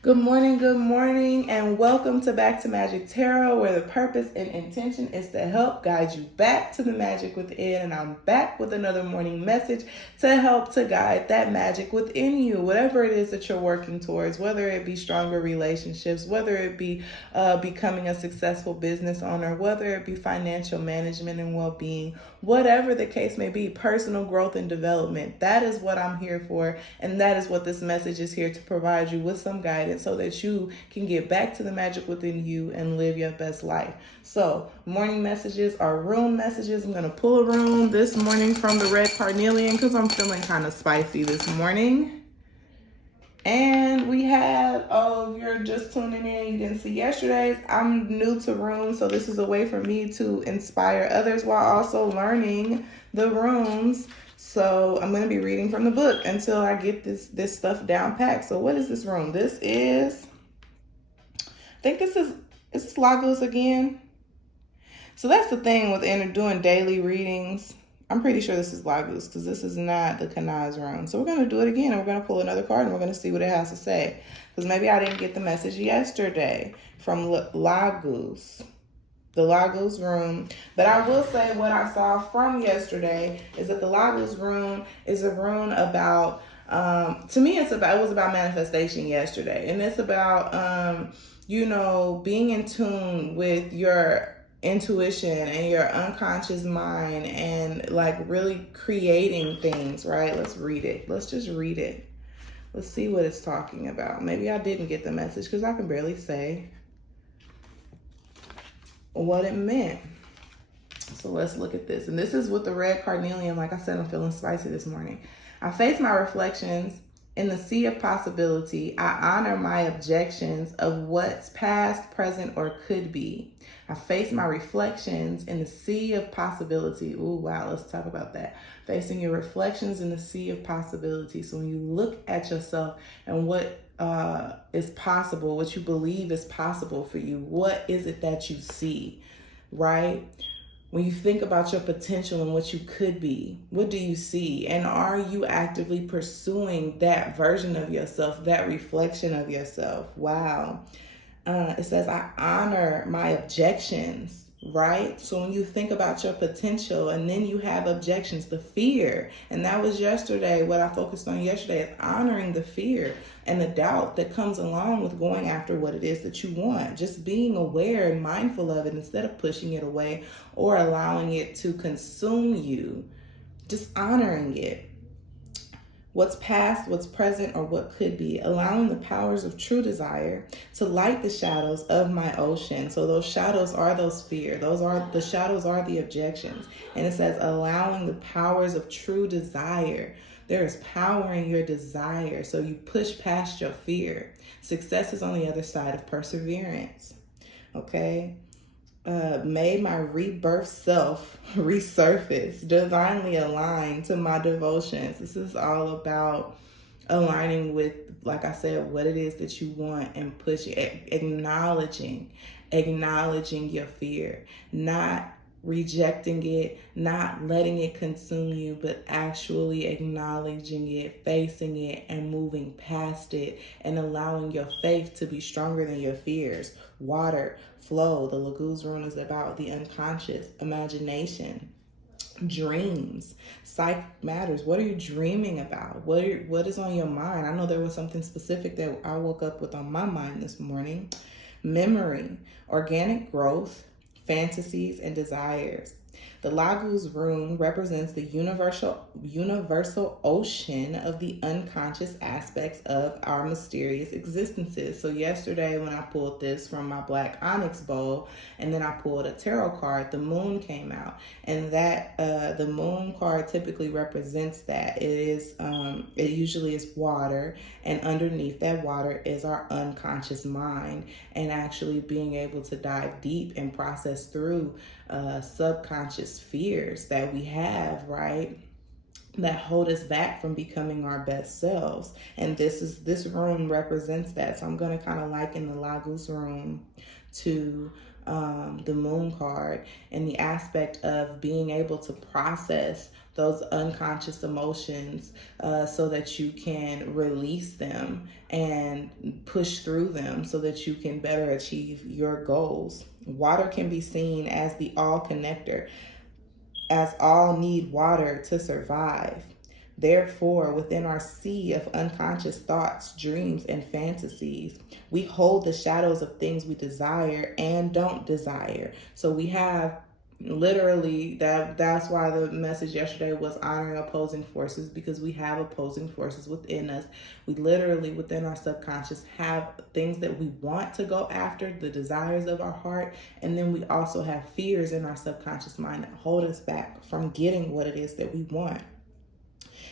good morning, and welcome to Back to Magic Tarot, where the purpose and intention is to help guide you back to the magic within. And I'm back with another morning message to help to guide that magic within you, whatever it is that you're working towards, whether it be stronger relationships, whether it be becoming a successful business owner, whether it be financial management and well-being, whatever the case may be, personal growth and development. That is what I'm here for, and that is what this message is here to provide you with some guidance so that you can get back to the magic within you and live your best life. So, morning messages are room messages. I'm going to pull a room this morning from the Red Carnelian because I'm feeling kind of spicy this morning. And we have, if you're just tuning in, you didn't see yesterday's, I'm new to rooms, so this is a way for me to inspire others while also learning the rooms. So I'm going to be reading from the book until I get this stuff down packed. So what is this room? This is, I think is this Lagos again? So that's the thing with doing daily readings. I'm pretty sure this is Lagos because this is not the Kanai's room. So we're going to do it again, and we're going to pull another card and we're going to see what it has to say. Because maybe I didn't get the message yesterday from Lagos. The Lagos room. But I will say what I saw from yesterday is that the Lagos room is a room about, to me it was about manifestation yesterday. And it's about, being in tune with your intuition and your unconscious mind and like really creating things, right? Let's read it. Let's just read it. Let's see what it's talking about. Maybe I didn't get the message because I can barely say what it meant. So let's look at this. And this is with the Red Carnelian. Like I said, I'm feeling spicy this morning. I face my reflections in the sea of possibility. I honor my objections of what's past, present, or could be. I face my reflections in the sea of possibility. Ooh, wow, let's talk about that. Facing your reflections in the sea of possibility. So when you look at yourself and what is possible, what you believe is possible for you, what is it that you see, right? When you think about your potential and what you could be, what do you see? And are you actively pursuing that version of yourself, that reflection of yourself? Wow. It says, I honor my objections, right? So when you think about your potential and then you have objections, the fear, and that was yesterday, what I focused on yesterday is honoring the fear and the doubt that comes along with going after what it is that you want. Just being aware and mindful of it instead of pushing it away or allowing it to consume you, just honoring it. What's past, what's present, or what could be, allowing the powers of true desire to light the shadows of my ocean. So those shadows are those fear. The shadows are the objections. And it says allowing the powers of true desire. There is power in your desire. So you push past your fear. Success is on the other side of perseverance. Okay? Made my rebirth self resurface, divinely aligned to my devotions. This is all about aligning with, like I said, what it is that you want and pushing, acknowledging your fear, not rejecting it, not letting it consume you, but actually acknowledging it, facing it, and moving past it, and allowing your faith to be stronger than your fears. Water, flow. The Lagos rune is about the unconscious, imagination, dreams, psychic matters. What are you dreaming about? What is on your mind? I know there was something specific that I woke up with on my mind this morning. Memory, organic growth, fantasies, and desires. The Lagos rune represents the universal ocean of the unconscious aspects of our mysterious existences. So yesterday when I pulled this from my black onyx bowl and then I pulled a tarot card, the moon came out. And that the moon card typically represents that. It usually is water, and underneath that water is our unconscious mind, and actually being able to dive deep and process through subconscious fears that we have, right? That hold us back from becoming our best selves. And this room represents that. So I'm going to kind of liken the Lagos room to the moon card, and the aspect of being able to process those unconscious emotions so that you can release them and push through them so that you can better achieve your goals. Water can be seen as the all connector, as all need water to survive. Therefore, within our sea of unconscious thoughts, dreams, and fantasies, we hold the shadows of things we desire and don't desire. So we have literally that's why the message yesterday was honoring opposing forces, because we have opposing forces within us. We literally within our subconscious have things that we want to go after, the desires of our heart, and then we also have fears in our subconscious mind that hold us back from getting what it is that we want.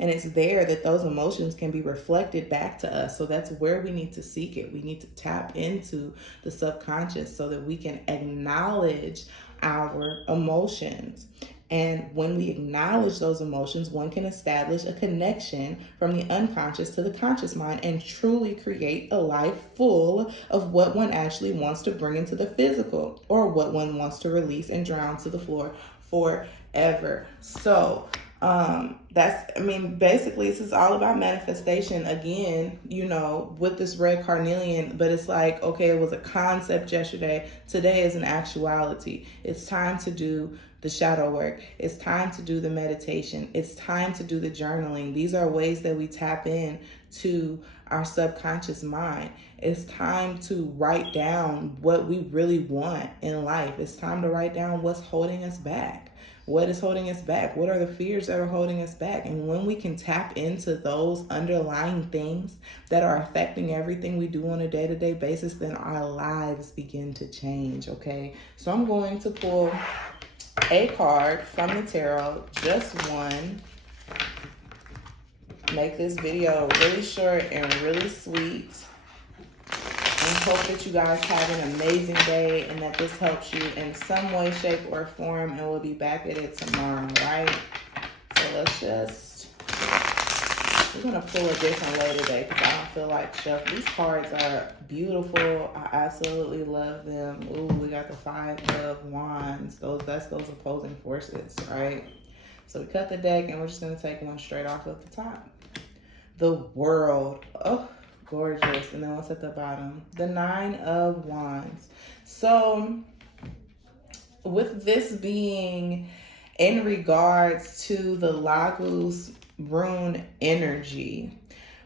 And it's there that those emotions can be reflected back to us. So that's where we need to seek it. We need to tap into the subconscious so that we can acknowledge our emotions. And when we acknowledge those emotions, one can establish a connection from the unconscious to the conscious mind and truly create a life full of what one actually wants to bring into the physical, or what one wants to release and drown to the floor forever. So basically this is all about manifestation again, with this red carnelian. But it's like, okay, it was a concept yesterday, today is an actuality. It's time to do the shadow work. It's time to do the meditation. It's time to do the journaling. These are ways that we tap in to our subconscious mind. It's time to write down what we really want in life. It's time to write down what's holding us back. What is holding us back? What are the fears that are holding us back? And when we can tap into those underlying things that are affecting everything we do on a day-to-day basis, then our lives begin to change, okay? So I'm going to pull a card from the tarot, just one. Make this video really short and really sweet. And hope that you guys have an amazing day and that this helps you in some way, shape, or form. And we'll be back at it tomorrow, right? So we're going to pull a different way today because I don't feel like shuffling. These cards are beautiful. I absolutely love them. Ooh, we got the 5 of Wands. That's those opposing forces, right? So we cut the deck and we're just going to take one straight off of the top. The World. Oh, gorgeous. And then what's at the bottom? The 9 of Wands. So with this being in regards to the Lagos rune energy,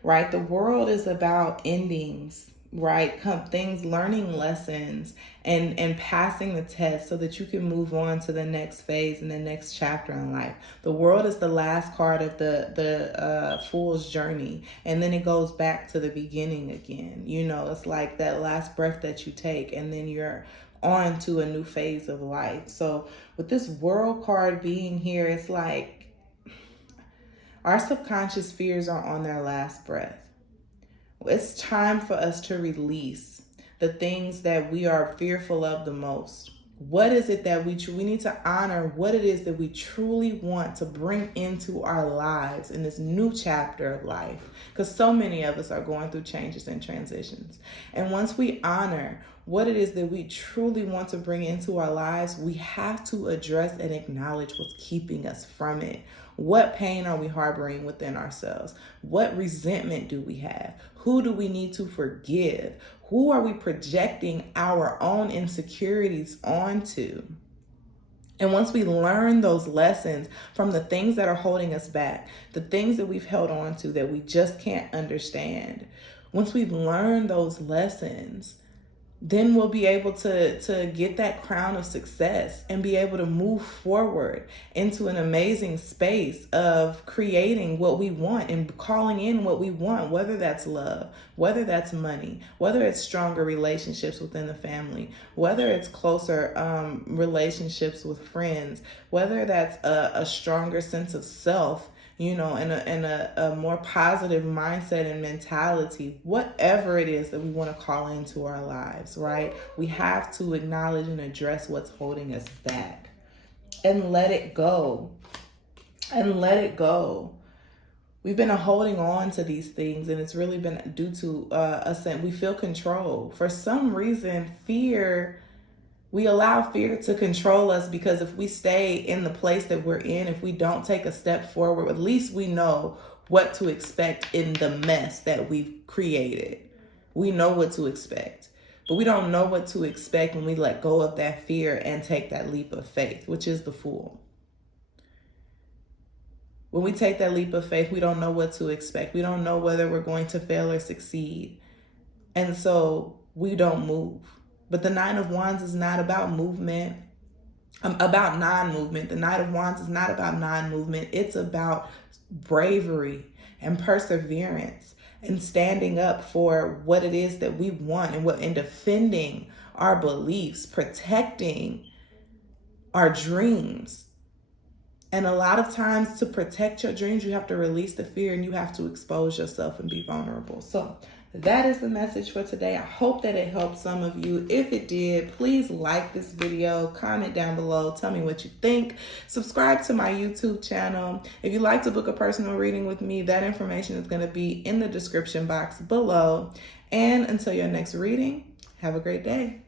right? The world is about endings, right? Things, learning lessons and passing the test so that you can move on to the next phase and the next chapter in life. The world is the last card of the fool's journey, and then it goes back to the beginning again. It's like that last breath that you take, and then you're on to a new phase of life. So with this world card being here, it's like our subconscious fears are on their last breath. It's time for us to release the things that we are fearful of the most. What is it that we need to honor? What it is that we truly want to bring into our lives in this new chapter of life? Because so many of us are going through changes and transitions. And once we honor what it is that we truly want to bring into our lives, we have to address and acknowledge what's keeping us from it. What pain are we harboring within ourselves? What resentment do we have? Who do we need to forgive? Who are we projecting our own insecurities onto? And once we learn those lessons from the things that are holding us back, the things that we've held on to that we just can't understand, once we've learned those lessons, then we'll be able to get that crown of success and be able to move forward into an amazing space of creating what we want and calling in what we want, whether that's love, whether that's money, whether it's stronger relationships within the family, whether it's closer relationships with friends, whether that's a stronger sense of self, and a more positive mindset and mentality, whatever it is that we want to call into our lives, right? We have to acknowledge and address what's holding us back and let it go. We've been holding on to these things, and it's really been due to we feel control. For some reason, fear We allow fear to control us because if we stay in the place that we're in, if we don't take a step forward, at least we know what to expect in the mess that we've created. We know what to expect, but we don't know what to expect when we let go of that fear and take that leap of faith, which is the fool. When we take that leap of faith, we don't know what to expect. We don't know whether we're going to fail or succeed. And so we don't move. But the Nine of Wands is not about movement, about non-movement. The Knight of Wands is not about non-movement. It's about bravery and perseverance and standing up for what it is that we want and defending our beliefs, protecting our dreams. And a lot of times to protect your dreams, you have to release the fear and you have to expose yourself and be vulnerable. So that is the message for today. I hope that it helped some of you. If it did, please like this video, comment down below, tell me what you think. Subscribe to my YouTube channel. If you'd like to book a personal reading with me, that information is going to be in the description box below. And until your next reading, have a great day.